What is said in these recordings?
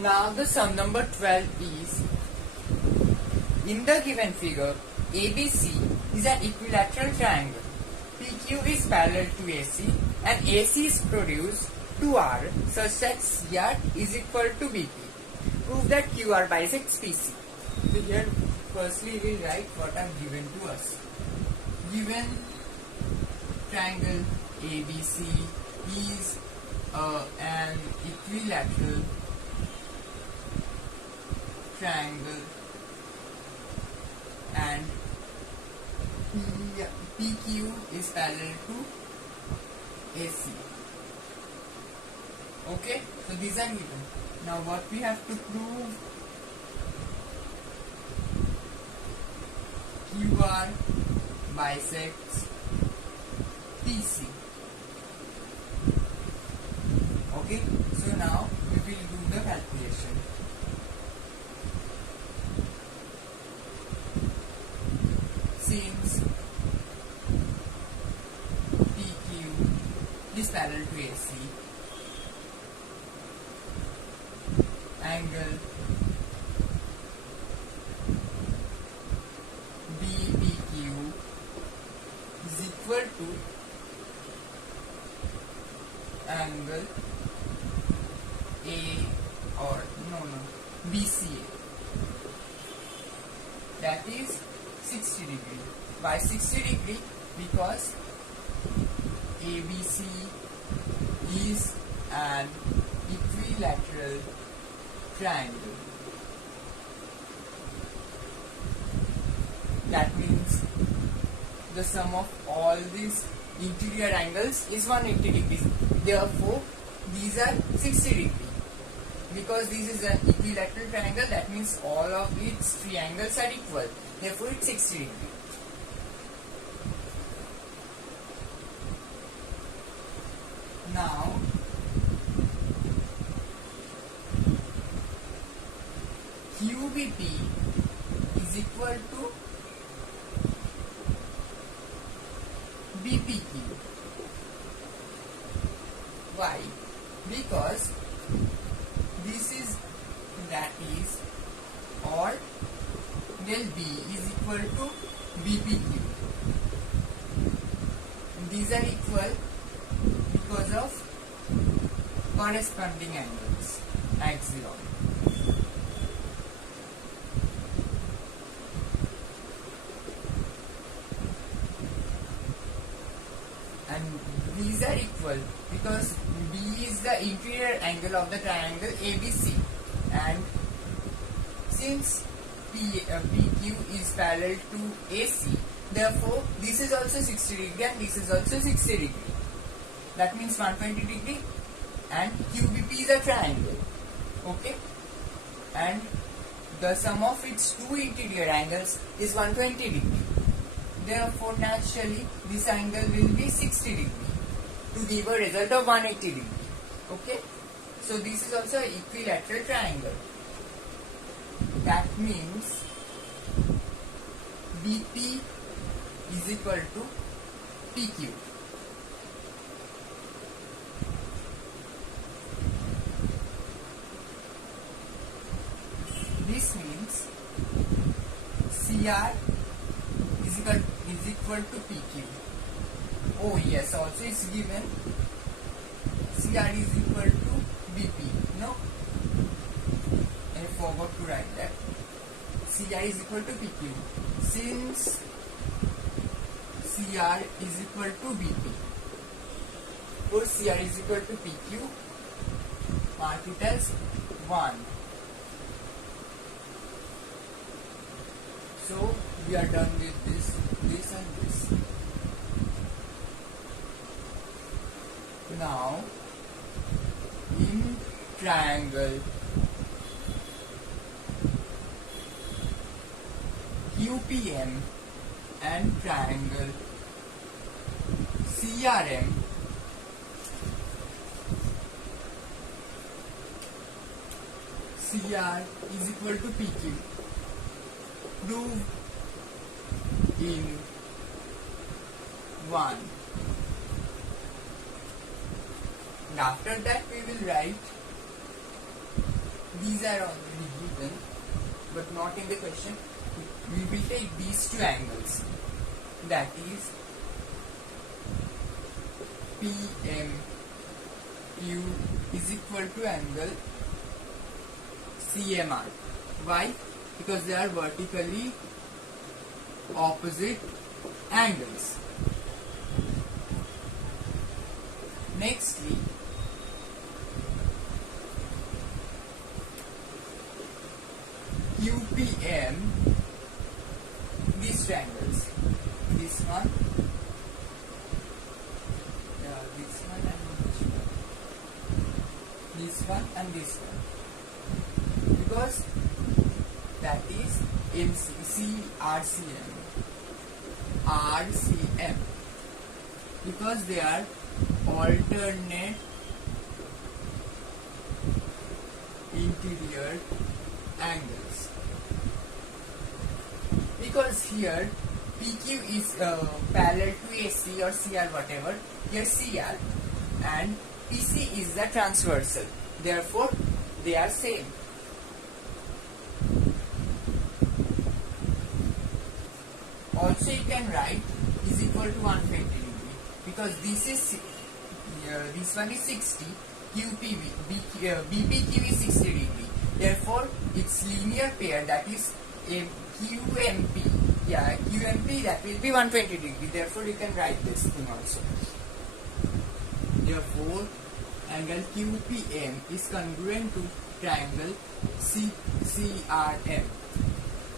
Now the sum number 12 is, in the given figure, ABC is an equilateral triangle. PQ is parallel to AC and AC is produced to R such that CR is equal to BP. Prove that QR bisects PC. So here firstly we will write what are given to us. Given triangle ABC is an equilateral triangle and PQ is parallel to AC. Okay, so these are given. Now what we have to prove? QR bisects PC. Okay, so now we will do the calculation. Since PQ is parallel to AC, angle BPQ is equal to angle BCA, that is 60 degree. Why 60 degree? Because ABC is an equilateral triangle. That means the sum of all these interior angles is 180 degrees. Therefore, these are 60 degree. Because this is an equilateral triangle, that means all of its triangles are equal. Therefore, it's 60 degree. Now, QBP is equal to BPQ. Why? Because this is, that is, or del B is equal to BPQ. These are equal because of corresponding angles at 0. And these are equal because B is the interior angle of the triangle ABC, and since PQ is parallel to AC, therefore this is also 60 degree and this is also 60 degree. That means 120 degree, and QBP is a triangle. Okay, and the sum of its two interior angles is 120 degree. Therefore, naturally, this angle will be 60 degree to give a result of 180 degree. Okay, so this is also an equilateral triangle. That means BP is equal to PQ. This means CR is equal to PQ. Oh yes, also it's given CR is equal to BP. No, I forgot to write that. CR is equal to PQ. Since CR is equal to BP, or CR is equal to PQ, mark it as 1. So we are done with this and this. Now, in triangle QPM and triangle CRM, CR is equal to PQ. Prove in 1. And after that we will write these are already given, but not in the question. We will take these two angles, that is PMQ is equal to angle CMR. Why? Because they are vertically opposite angles. Nextly, QPM, these triangles, this one, this one and this one, because that is RCM, because they are alternate interior angles. Because here PQ is parallel to AC or CR, whatever, here CR, and PC is the transversal, therefore they are same. Also you can write is equal to 120 degree, because this is this one is 60, BPQ is 60 degree, therefore its linear pair, that is QMP, QMP, that will be 120 degree, therefore you can write this thing also. Therefore angle QPM is congruent to triangle CRM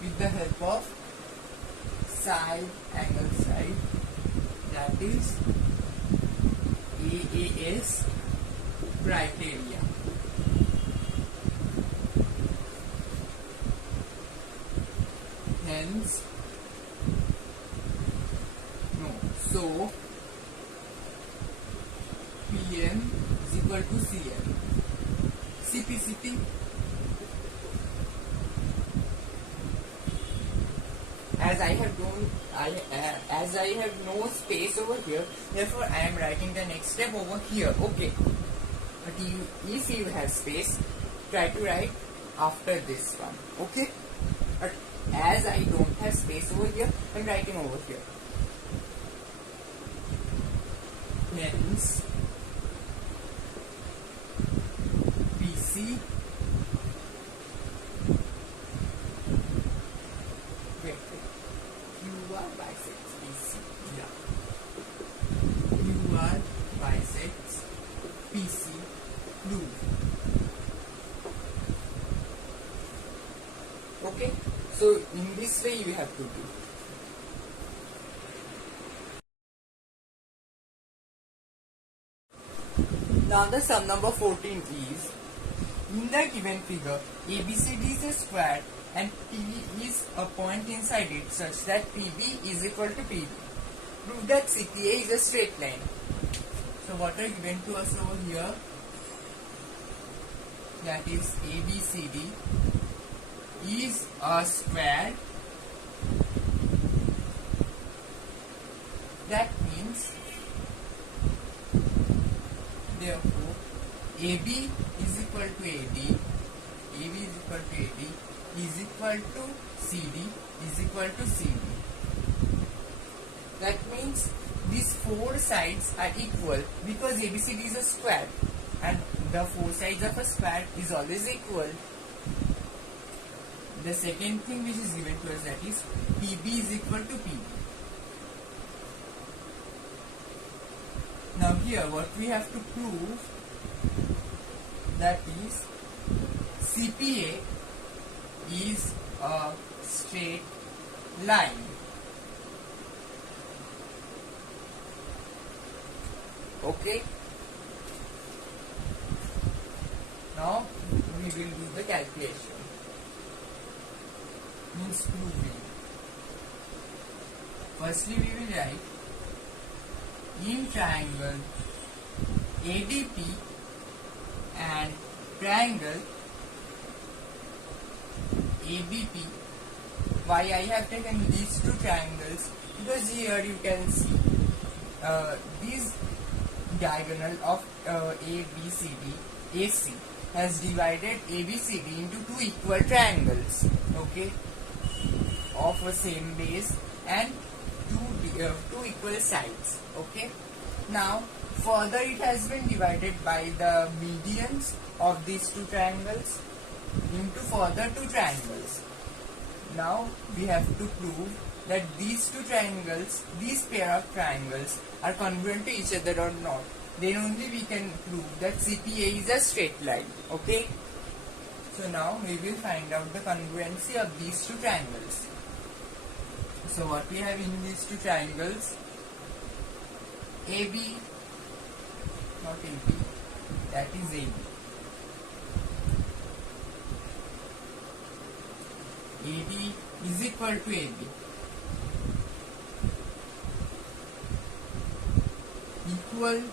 with the help of side angle side, that is AAS criteria. Hence, so PM is equal to CM. CP. As I have no space over here, therefore I am writing the next step over here. Okay, but if you have space, try to write after this one. Okay, but as I don't have space over here, I am writing over here. Hence, BC QR bisects BC. QR bisects PC blue. Okay, so in this way you have to do. Now the sum number 14 is, in the given figure, ABCD is a square and PB is a point inside it such that PB is equal to PB. Prove that CPA is a straight line. So what are given to us over here? That is ABCD is a square. That means, therefore, AB is equal to AD, AB is equal to AD, is equal to CD, is equal to CD. That means these four sides are equal because ABCD is a square and the four sides of a square is always equal. The second thing which is given to us, that is PB is equal to PB. Now here what we have to prove, that is CPA is a straight line. Okay. Now we will do the calculation. Means proving. Firstly we will write, in triangle ADP and triangle ABP. Why I have taken these two triangles? Because here you can see these diagonal of ABCD AC. has divided ABCD into two equal triangles, okay, of a same base and two equal sides, okay. Now further it has been divided by the medians of these two triangles into further two triangles. Now we have to prove that these two triangles, these pair of triangles are congruent to each other or not. Then only we can prove that CPA is a straight line, okay. So now we will find out the congruency of these two triangles. So what we have in these two triangles, AB, not AB, that is AB. AB is equal to AB. Equal,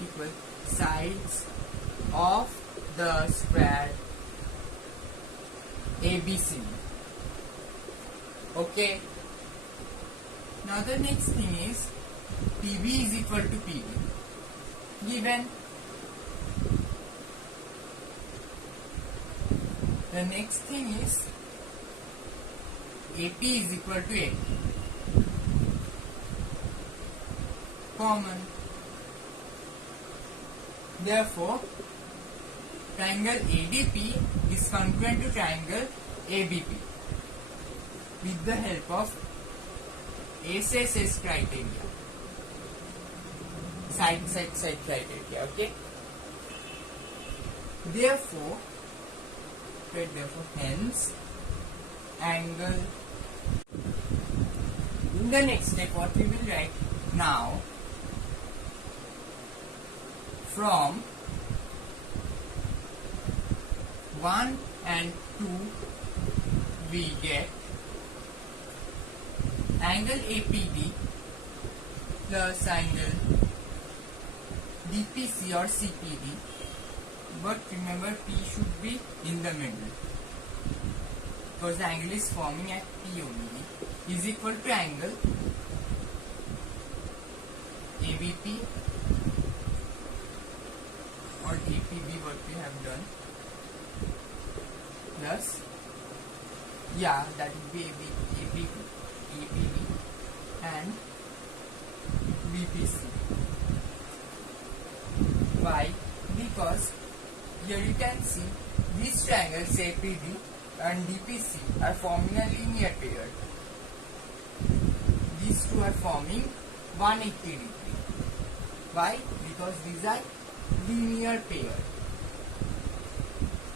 equal sides of the square ABC. Okay. Now the next thing is PB is equal to PB. Given. The next thing is AP is equal to AP. Common. Therefore, triangle ADP is congruent to triangle ABP with the help of SSS criteria, side criteria, okay. Therefore, hence angle. In the next step, what we will write now, from 1 and 2 we get angle APD plus angle DPC or CPD, but remember P should be in the middle because the angle is forming at P only, is equal to angle ABP or APB, what we have done, plus, yeah, that would be ABP and BPC. Why? Because here you can see these triangles APD and DPC are forming a linear pair. These two are forming 180 degree. Why? Because these are linear pair.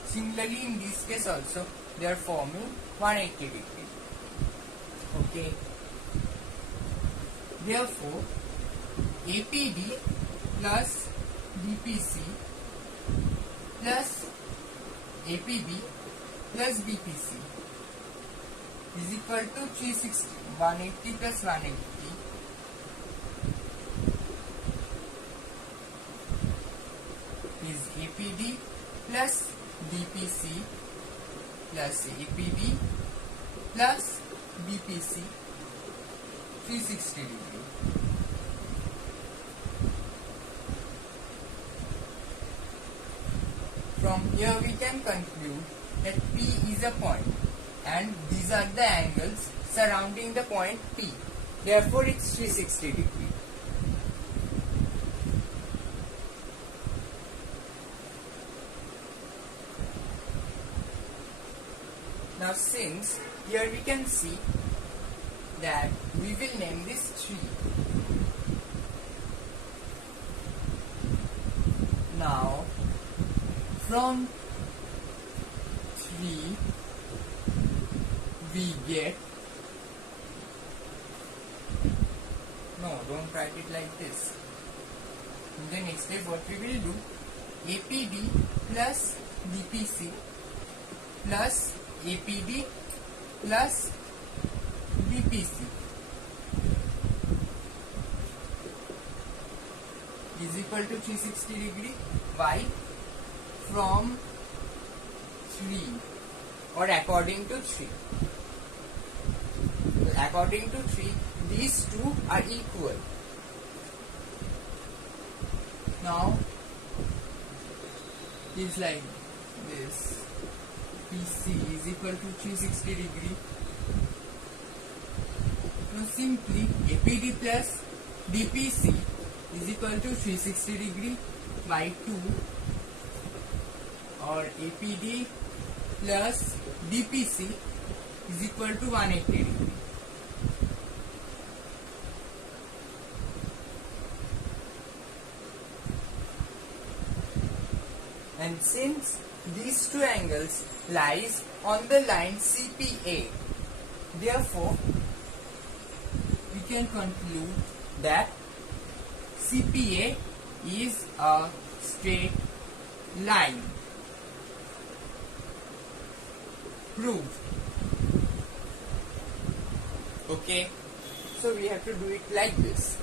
Similarly, in this case also they are forming 180 degree. Okay. Therefore, APD plus DPC plus APB plus BPC is equal to 360. 180 plus 180 is APD plus DPC plus APB plus BPC 360 degree. From here we can conclude that P is a point and these are the angles surrounding the point P. Therefore it's 360 degree. Now since here we can see that we will name this 3. Now from 3 we get, no, don't write it like this. In the next step what we will do, APD plus DPC plus APD plus BPC is equal to 360 degree. Why? From 3 or according to 3. According to 3, these two are equal. Now is like this. PC is equal to 360 degree. Now simply APD plus DPC is equal to 360 degree by 2, or APD plus DPC is equal to 180 degree. And since these two angles lies on the line CPA, therefore we can conclude that CPA is a straight line. Proved. Okay, so we have to do it like this.